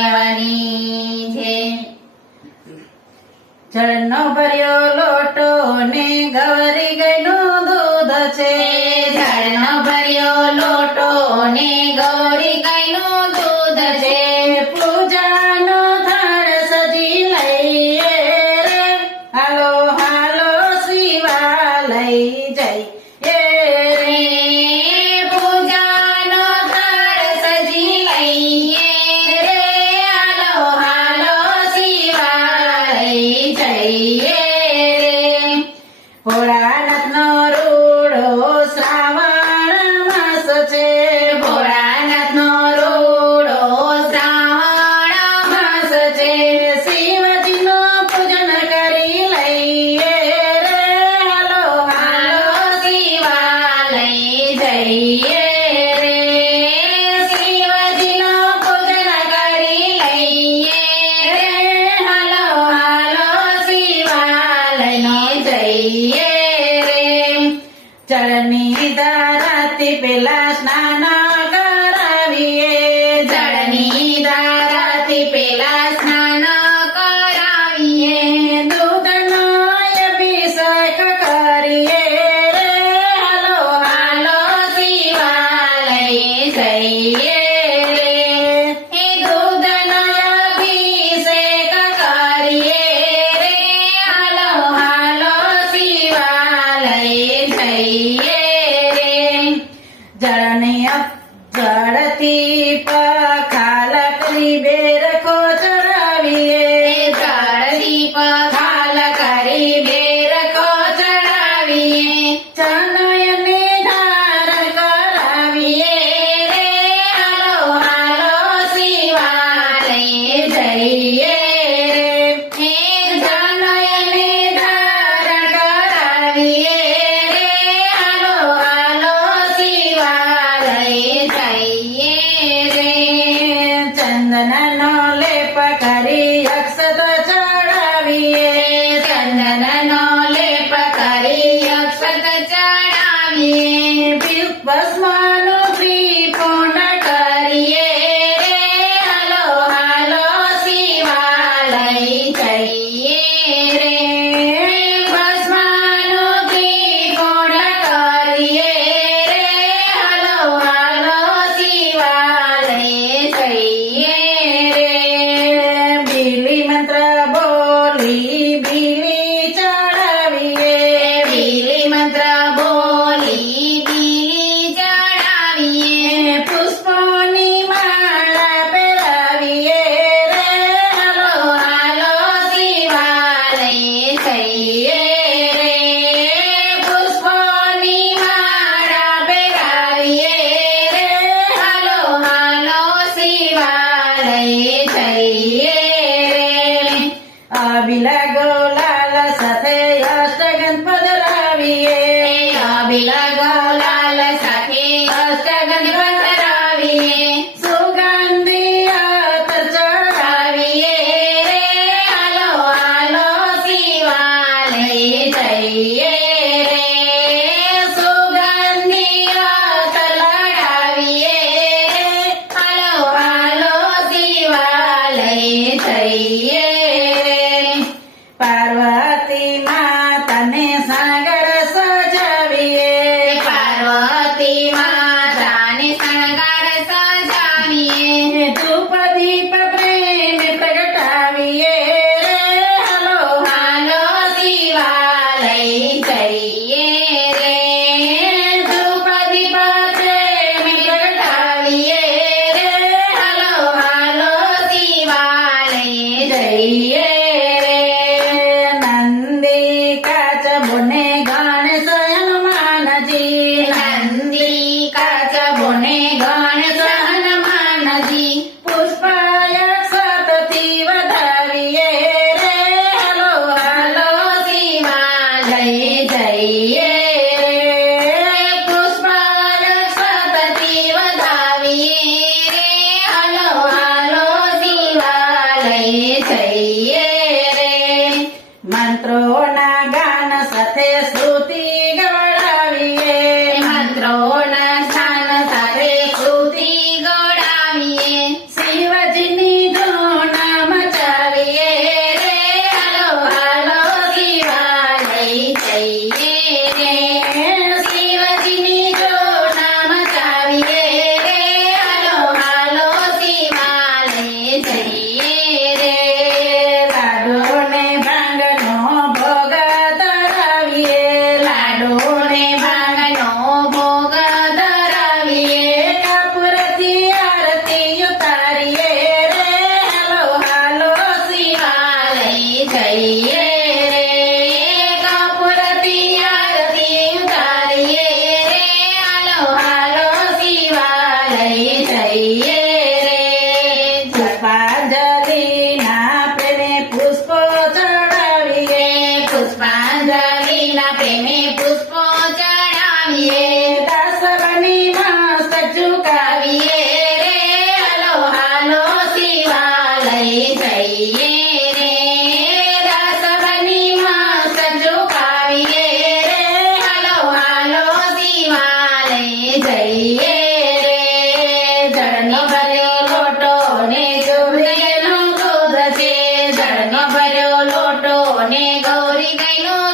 દેવની છે જળનો ભર્યો લોટો ને ગવરી ગઈનું દૂધ છે જળનો ભર્યો લોટો ને ગૌરી ગાયનું દૂધ છે પૂજાનો થાળ સજી લઈએ રે હાલો હાલો શિવાલય જઈએ રે પૂજાનો થાળ સજી લઈએ રે હાલો હાલો શિવાલય જઈએ રે ભોળાનાથનો રૂડો શ્રાવણ માસ છે ભોળાનાથનો રૂડો શ્રાવણ માસ છે શિવજીનું પૂજન કરી લઈએ રે હાલો હાલો શિવાલય જઈએ રે શિવજીનું પૂજન કરી લઈએ રે હાલો હાલો શિવાલયનો જઈએ રે જળની ધારાથી પેલા સ્નાન કરાવીએ જળની ધારાથી પેલા સ્નાન કરાવીએ દૂધનો અભિષેક કરીએ રે હાલો હાલો શિવાલય જઈએ રે હે દૂધનો અભિષેક કરીએ રે હાલો હાલો શિવાલય જઈએ રે જળની જળથી પખાલ કરી બેરખો ચડાવીએ જળથી પખાલ કરી બેરખો ચડાવીએ ચનયને ધારણ કરાવીએ રે હાલો હાલો શિવાલય જઈએ રે હે જનયને ધારણ કરાવીએ રે હાલો હાલો શિવાલય જઈએ રે ચંદનનો લેપ કરી અક્ષત ચડાવીએ ચંદનનો લેપ કરી અક્ષત ચડાવીએ ભસ્મનું ત્રિપુંડ કરીએ રે હાલો હાલો શિવાલય જઈએ રે ભસ્મનું ત્રિકોણ કરીએ રે હાલો હાલો શિવાલય જઈએ રે ગઈનું